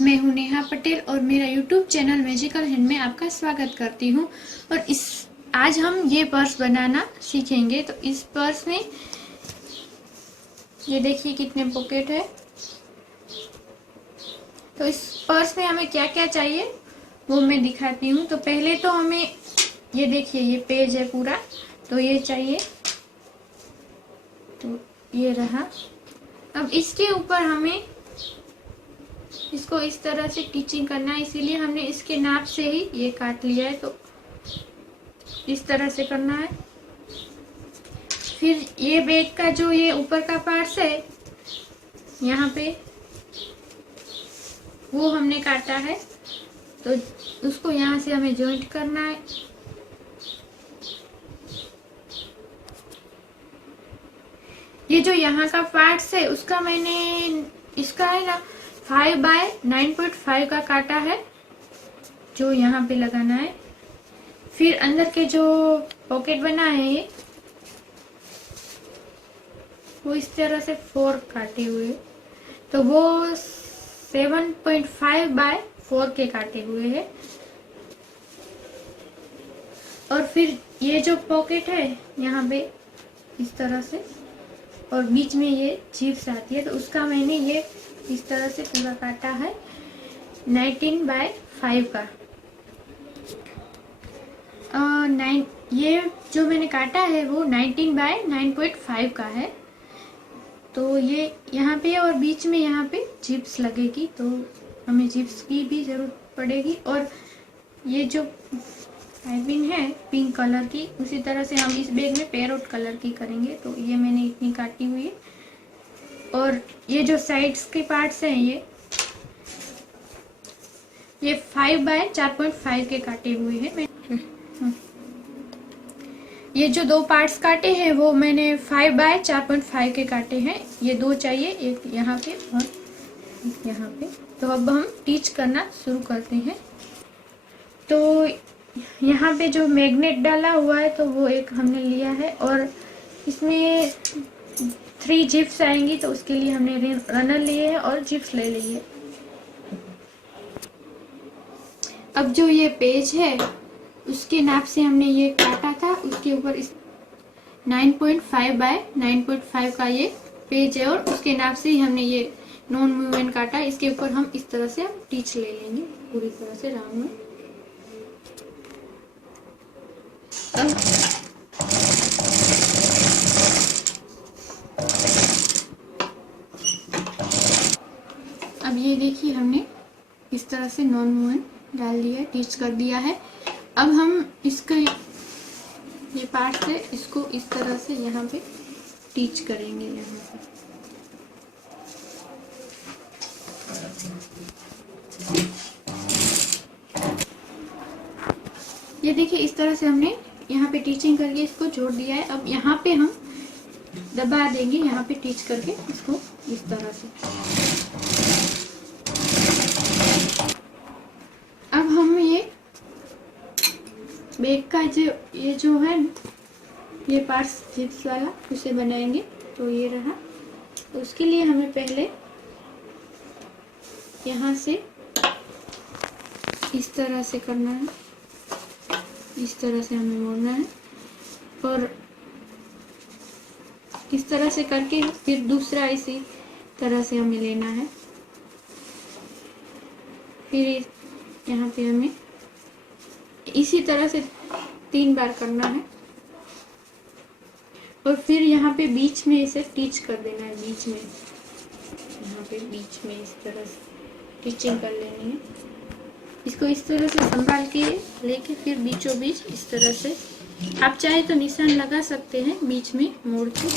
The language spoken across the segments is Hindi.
मैं हूं नेहा पटेल और मेरा यूट्यूब चैनल मैजिकल हैंड में आपका स्वागत करती हूं। और आज हम ये पर्स बनाना सीखेंगे। तो इस पर्स में ये देखिए कितने पॉकेट है। तो इस पर्स में हमें क्या क्या चाहिए वो मैं दिखाती हूँ। तो पहले तो हमें ये देखिए ये पेज है पूरा, तो ये चाहिए। तो ये रहा। अब इसके ऊपर हमें इसको इस तरह से टिचिंग करना है, इसीलिए हमने इसके नाप से ही ये काट लिया है। तो इस तरह से करना है। फिर ये बैग का जो ये ऊपर का पार्ट है यहाँ पे वो हमने काटा है, तो उसको यहाँ से हमें जॉइंट करना है। ये जो यहाँ का पार्ट है उसका मैंने इसका है ना 5 बाय 9.5 का काटा है, जो यहाँ पे लगाना है। फिर अंदर के जो पॉकेट बना है ये वो इस तरह से 4 काटे हुए, तो वो 7.5 बाय 4 के काटे हुए हैं। और फिर ये जो पॉकेट है यहाँ पे इस तरह से, और बीच में ये जिप्स आती है, तो उसका मैंने ये इस तरह से पूरा काटा है 19 बाय 5 का। 9 ये जो मैंने काटा है वो 19 बाय 9.5 का है। तो ये यहाँ पे और बीच में यहाँ पे जिप्स लगेगी, तो हमें जिप्स की भी जरूरत पड़ेगी। और ये जो पाइपिंग है पिंक कलर की, उसी तरह से हम इस बैग में पैरोट कलर की करेंगे। तो ये मैंने इतनी काटी हुई है। और ये जो साइड्स के पार्ट्स हैं ये 5 बाय 4.5 के काटे हुए हैं। ये जो दो पार्ट्स काटे हैं वो मैंने 5 बाय 4.5 के काटे हैं। ये दो चाहिए, एक यहाँ पे और एक यहाँ पे। तो अब हम टीच करना शुरू करते हैं। तो यहाँ पे जो मैग्नेट डाला हुआ है तो वो एक हमने लिया है, और इसमें 3 जिप्स आएंगी, तो उसके लिए हमने रनर लिए हैं और जिप्स ले लिए। अब जो ये पेज है उसके नाप से हमने ये काटा था, उसके ऊपर इस 9.5 बाय 9.5 का ये पेज है, और उसके नाप से ही हमने ये नॉन मूवमेंट काटा। इसके ऊपर हम इस तरह से हम टीच ले लेंगे पूरी तरह से राउंड में। अब ये देखिए हमने इस तरह से नॉन मूवमेंट डाल दिया, टीच कर दिया है। अब हम इसका ये पार्ट है इसको इस तरह से यहाँ पे टीच करेंगे। यहाँ पे ये देखिए इस तरह से हमने यहाँ पे टीचिंग करके इसको जोड़ दिया है। अब यहाँ पे हम दबा देंगे, यहाँ पे टीच करके इसको इस तरह से। अब हम ये बैग का ये जो है ये पार्ट्स जिप्स वाला उसे बनाएंगे। तो ये रहा। तो उसके लिए हमें पहले यहाँ से इस तरह से करना है, इस तरह से हमें मोड़ना है, और इस तरह से करके फिर दूसरा इसी तरह से हमें लेना है। फिर यहाँ पे हमें इसी तरह से 3 बार करना है, और फिर यहाँ पे बीच में इसे टीच कर देना है। बीच में यहाँ पे बीच में इस तरह से टीचिंग कर लेनी है। इसको इस तरह से संभाल के लेके फिर बीचों बीच इस तरह से आप चाहे तो निशान लगा सकते हैं बीच में मोड़ के।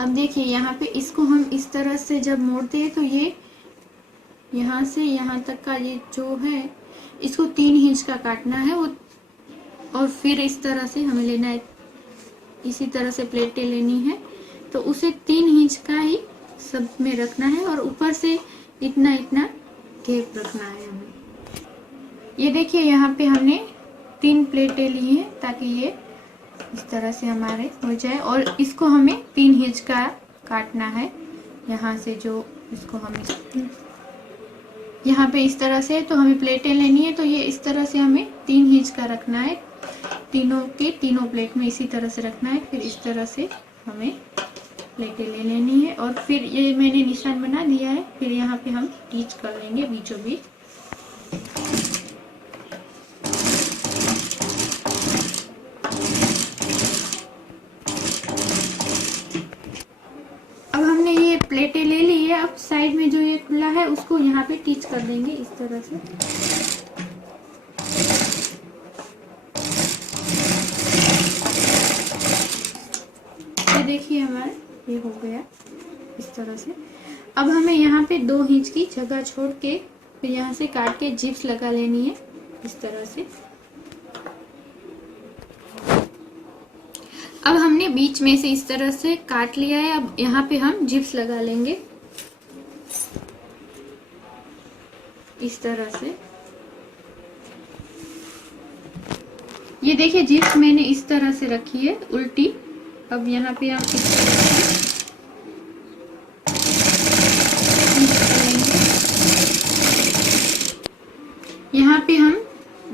अब देखिए यहाँ पे इसको हम इस तरह से जब मोड़ते हैं तो ये यहाँ से यहाँ तक का ये जो है इसको 3 इंच का काटना है वो। और फिर इस तरह से हमें लेना है, इसी तरह से प्लेटें लेनी है, तो उसे 3 इंच का ही सब में रखना है, और ऊपर से इतना इतना गैप रखना है हमें। ये देखिए यहाँ पे हमने 3 प्लेटें ली हैं ताकि ये इस तरह से हमारे हो जाए, और इसको हमें 3 इंच का काटना है यहाँ से। जो इसको हम यहाँ पे इस तरह से, तो हमें प्लेटें लेनी है, तो ये इस तरह से हमें 3 इंच का रखना है, तीनों के तीनों प्लेट में इसी तरह से रखना है। फिर इस तरह से हमें प्लेटें ले लेनी है और फिर ये मैंने निशान बना दिया है, फिर यहाँ पे हम टीच कर लेंगे बीचों बीच। अब हमने ये प्लेटें ले ली है, अब साइड में जो ये खुला है उसको यहाँ पे टीच कर देंगे इस तरह से। ये देखिए हमारा ये हो गया इस तरह से। अब हमें यहाँ पे 2 इंच की जगह छोड़ के फिर यहाँ से काट के जिप्स लगा लेनी है इस तरह से। अब हमने बीच में से इस तरह से काट लिया है, अब यहाँ पे हम जिप्स लगा लेंगे इस तरह से। ये देखिए जिप्स मैंने इस तरह से रखी है उल्टी। अब यहाँ पे हम इस तरह से यहाँ पे हम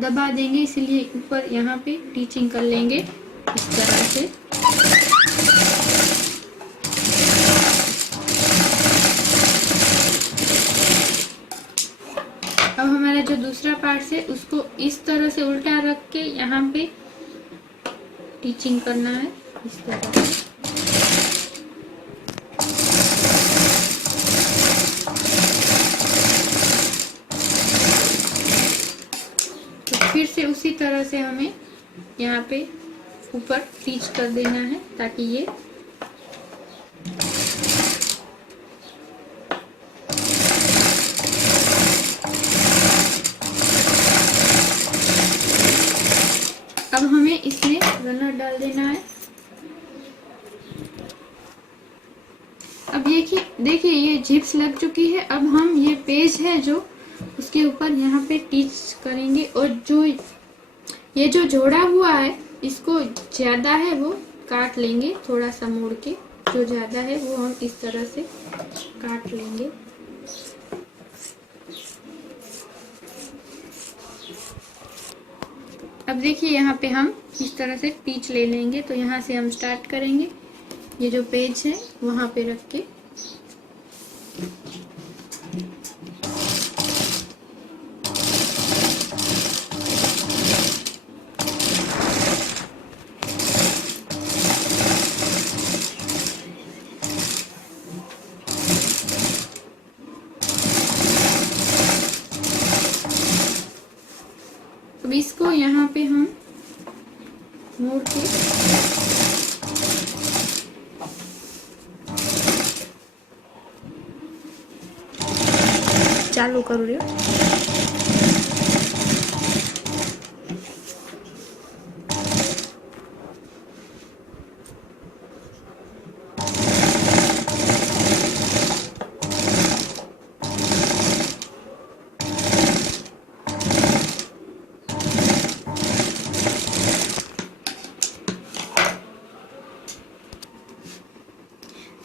दबा देंगे, इसलिए ऊपर यहाँ पे टीचिंग कर लेंगे इस तरह से। अब हमारा जो दूसरा पार्ट है उसको इस तरह से उल्टा रख के यहाँ पे टीचिंग करना है इस तरह से। तो फिर से उसी तरह से हमें यहाँ पे ऊपर टीच कर देना है ताकि ये अब हमें इसमें रनर डाल देना है। अब देखिए ये जिप्स लग चुकी है। अब हम ये पेज है जो उसके ऊपर यहाँ पे टीच करेंगे और जो ये जो जोड़ा हुआ है इसको ज्यादा है वो काट लेंगे, थोड़ा सा मोड़ के जो ज्यादा है वो हम इस तरह से काट लेंगे। अब देखिए यहाँ पे हम इस तरह से टीच ले लेंगे, तो यहाँ से हम स्टार्ट करेंगे। ये जो पेज है वहां पे रख के अब इसको यहाँ पे हम मोड़ के चालू करू रे।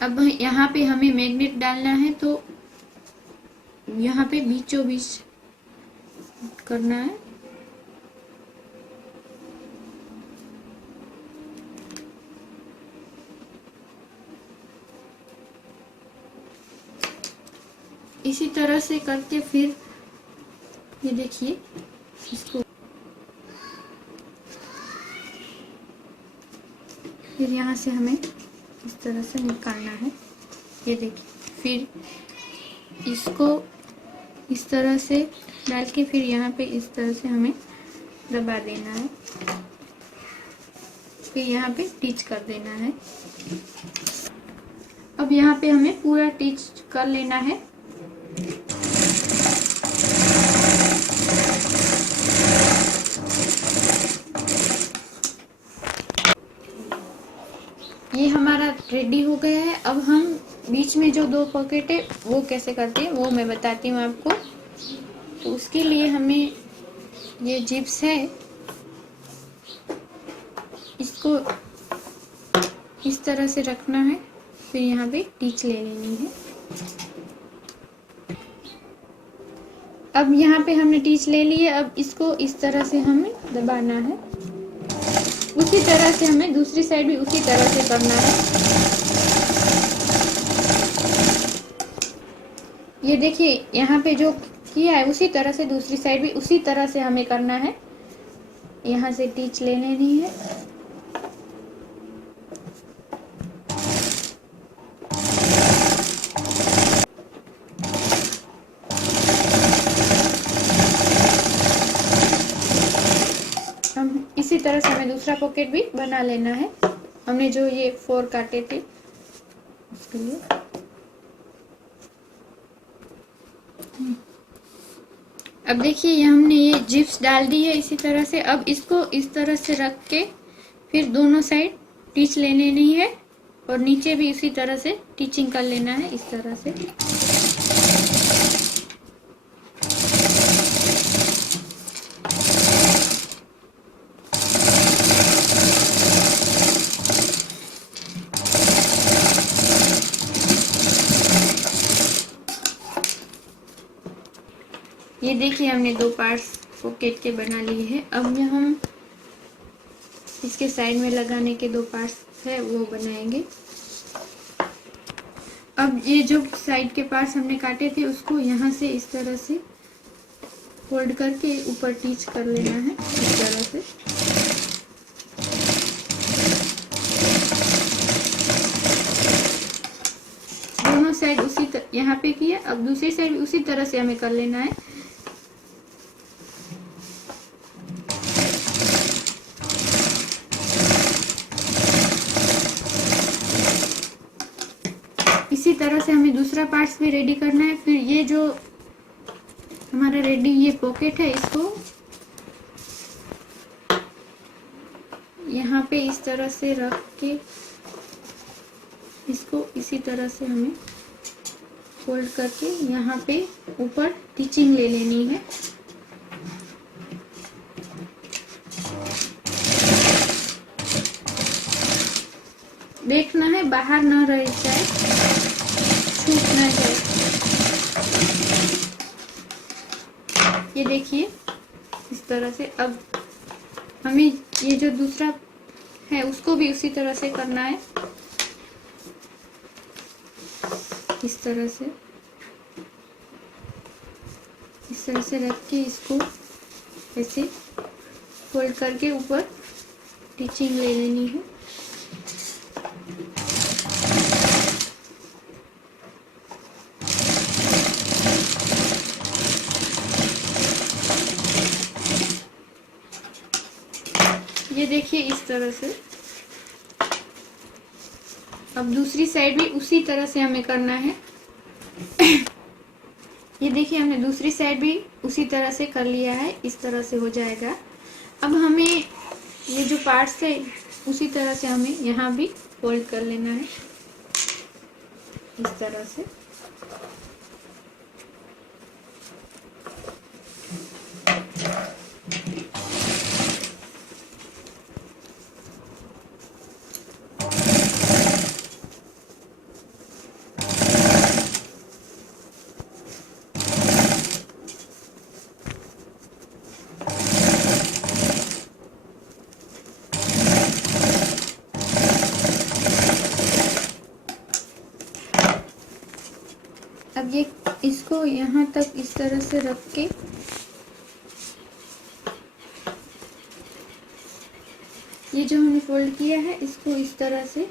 अब यहाँ पे हमें मैग्नेट डालना है, तो यहाँ पे बीचों बीच करना है। इसी तरह से करके फिर ये देखिए इसको फिर यहाँ से हमें इस तरह से निकालना है। ये देखिए फिर इसको इस तरह से डाल के फिर यहाँ पे इस तरह से हमें दबा देना है, फिर यहाँ पे टीच कर देना है। अब यहाँ पे हमें पूरा टीच कर लेना है। ये हमारा रेडी हो गया है। अब हम बीच में जो 2 पॉकेट है वो कैसे करते हैं वो मैं बताती हूँ आपको। तो उसके लिए हमें ये जिप्स है इसको इस तरह से रखना है, फिर यहाँ पे टीच ले लेनी है। अब यहाँ पे हमने टीच ले ली है। अब इसको इस तरह से हमें दबाना है। उसी तरह से हमें दूसरी साइड भी उसी तरह से करना है। ये देखिए यहाँ पे जो किया है उसी तरह से दूसरी साइड भी उसी तरह से हमें करना है। यहाँ से टीच ले लेनी है। इसी तरह से हमें दूसरा पॉकेट भी बना लेना है। हमने जो ये 4 काटे थे उसके लिए। अब देखिए ये हमने ये जिप्स डाल दी है इसी तरह से। अब इसको इस तरह से रख के फिर दोनों साइड टीच ले लेनी है और नीचे भी इसी तरह से टीचिंग कर लेना है इस तरह से। ये देखिए हमने 2 पार्ट्स पॉकेट के बना लिए हैं। अब हम इसके साइड में लगाने के 2 पार्ट्स है वो बनाएंगे। अब ये जो साइड के पार्ट्स हमने काटे थे उसको यहाँ से इस तरह से फोल्ड करके ऊपर टीच कर लेना है इस तरह से। दोनों साइड उसी यहाँ पे किया। अब दूसरी साइड भी उसी तरह से हमें कर लेना है। इसी तरह से हमें दूसरा पार्ट्स भी रेडी करना है। फिर ये जो हमारा रेडी ये पॉकेट है इसको यहाँ पे इस तरह से रख के इसको इसी तरह से हमें फोल्ड करके यहाँ पे ऊपर टीचिंग ले लेनी है। देखना है बाहर न रह जाए, छूट ना जाए। ये देखिए इस तरह से। अब हमें ये जो दूसरा है उसको भी उसी तरह से करना है इस तरह से। इस तरह से रख के इसको ऐसे फोल्ड करके ऊपर टीचिंग ले लेनी है। ये देखिए इस तरह से। अब दूसरी साइड भी उसी तरह से हमें करना है। ये देखिए हमने दूसरी साइड भी उसी तरह से कर लिया है। इस तरह से हो जाएगा। अब हमें ये जो पार्ट्स है उसी तरह से हमें यहाँ भी फोल्ड कर लेना है इस तरह से। अब ये इसको यहाँ तक इस तरह से रख के ये जो हमने फोल्ड किया है इसको इस तरह से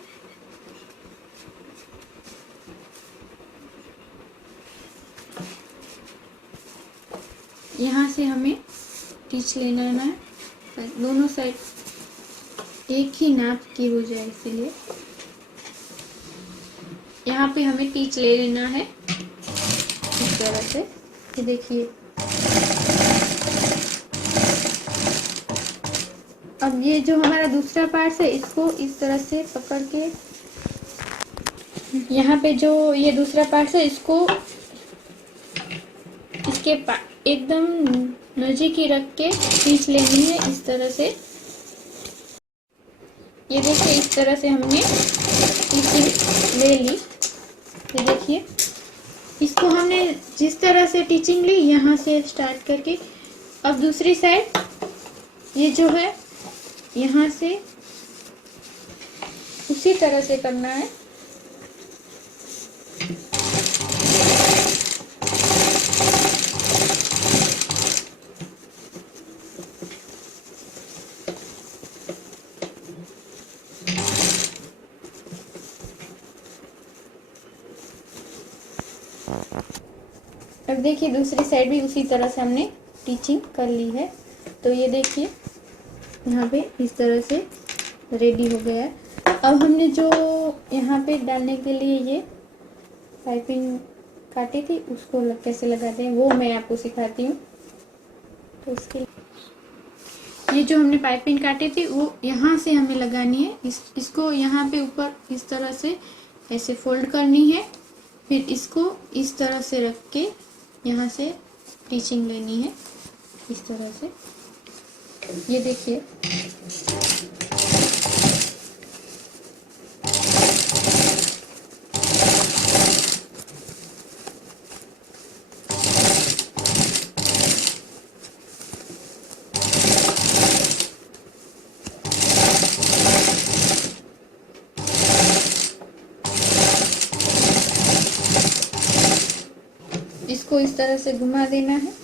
यहाँ से हमें टीच लेना है। दोनों साइड एक ही नाप की हो जाए, इसीलिए यहाँ पे हमें टीच ले लेना है इस तरह से। ये देखिए अब ये जो हमारा दूसरा पार्ट है इसको इस तरह से पकड़ के यहाँ पे जो ये दूसरा पार्ट है इसको इसके एकदम नज़दीक ही रख के खींच लेनी है इस तरह से। ये देखिए इस तरह से हमने खींच ले ली। ये देखिए इसको हमने जिस तरह से टीचिंग ली यहाँ से स्टार्ट करके, अब दूसरी साइड ये जो है यहाँ से उसी तरह से करना है। अब देखिए दूसरी साइड भी उसी तरह से हमने टीचिंग कर ली है। तो ये देखिए यहाँ पे इस तरह से रेडी हो गया है। अब हमने जो यहाँ पे डालने के लिए ये पाइपिंग काटी थी उसको कैसे लगाते हैं वो मैं आपको सिखाती हूँ। तो उसके ये जो हमने पाइपिंग काटी थी वो यहाँ से हमें लगानी है। इसको यहाँ पे ऊपर इस तरह से ऐसे फोल्ड करनी है, फिर इसको इस तरह से रख के यहाँ से टीचिंग लेनी है इस तरह से। ये देखिए इसको इस तरह से घुमा देना है।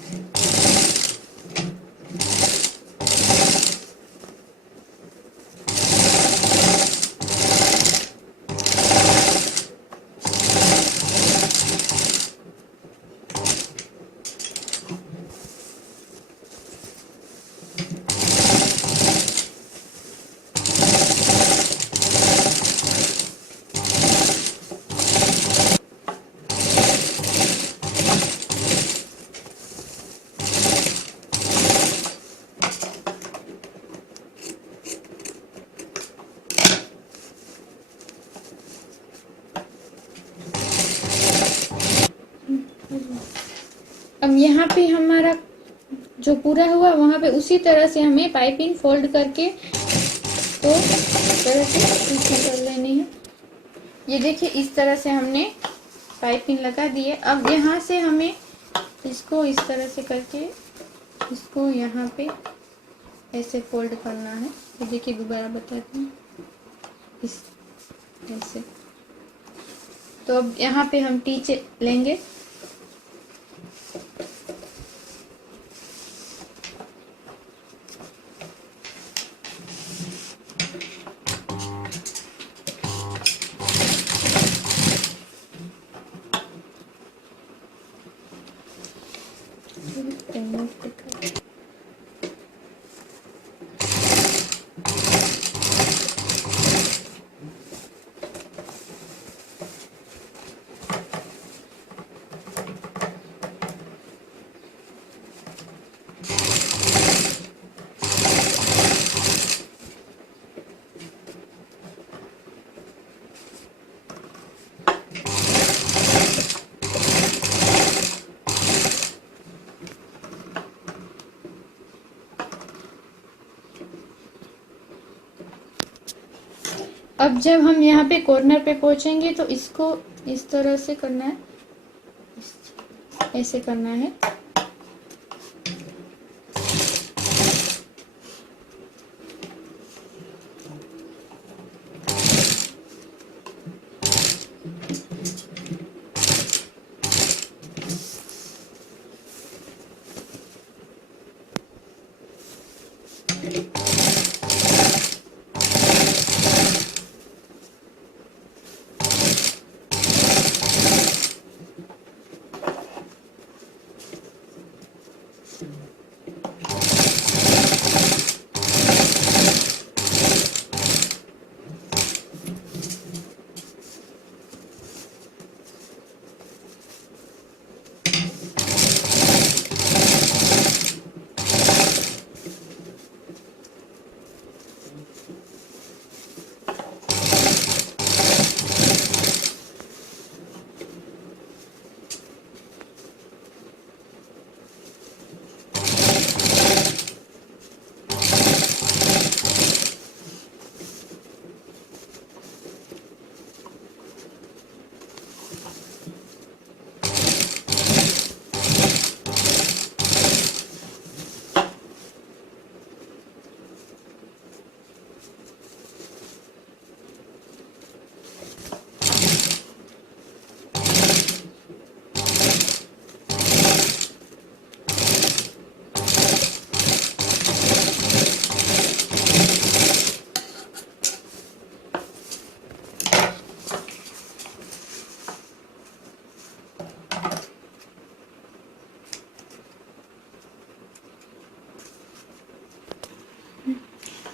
अब यहाँ पे हमारा जो पूरा हुआ वहाँ पे उसी तरह से हमें पाइपिंग फोल्ड करके तो इस तरह से टीचिंग कर लेनी है। ये देखिए इस तरह से हमने पाइपिंग लगा दी है। अब यहाँ से हमें इसको इस तरह से करके इसको यहाँ पे ऐसे फोल्ड करना है। तो देखिए दोबारा बताती हूँ, इस ऐसे। तो अब यहाँ पे हम टीच लेंगे। अब जब हम यहाँ पे कॉर्नर पे पहुंचेंगे तो इसको इस तरह से करना है, ऐसे करना है।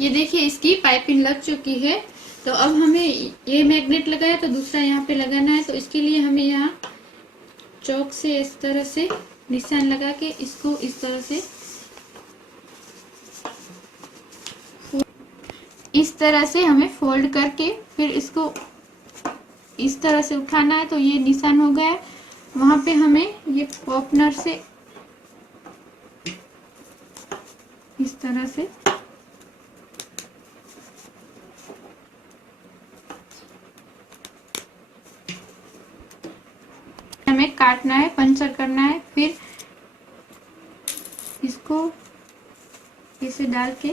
ये देखिए इसकी पाइपिंग लग चुकी है। तो अब हमें ये मैग्नेट लगाया तो दूसरा यहाँ पे लगाना है। तो इसके लिए हमें यहाँ चौक से इस तरह से निशान लगा के इसको इस तरह से हमें फोल्ड करके फिर इसको इस तरह से उठाना है। तो ये निशान हो गया है। वहां पे हमें ये ओपनर से इस तरह से हमें काटना है, पंचर करना है। फिर इसको इसे डाल के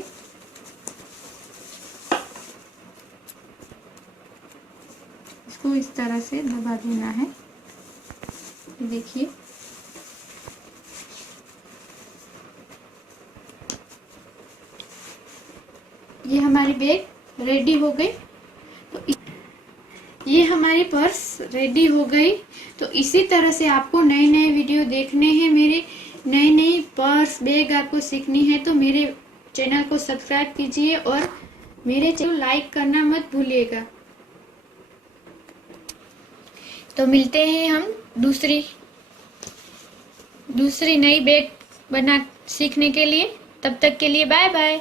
इसको इस तरह से दबा देना है। देखिए ये हमारी बैग रेडी हो गई। तो ये हमारी पर्स रेडी हो गई। तो इसी तरह से आपको नए नए वीडियो देखने हैं, मेरे नई नई पर्स बैग आपको सीखनी है तो मेरे चैनल को सब्सक्राइब कीजिए और मेरे चैनल को लाइक करना मत भूलिएगा। तो मिलते हैं हम दूसरी नई बैग बना सीखने के लिए। तब तक के लिए बाय बाय।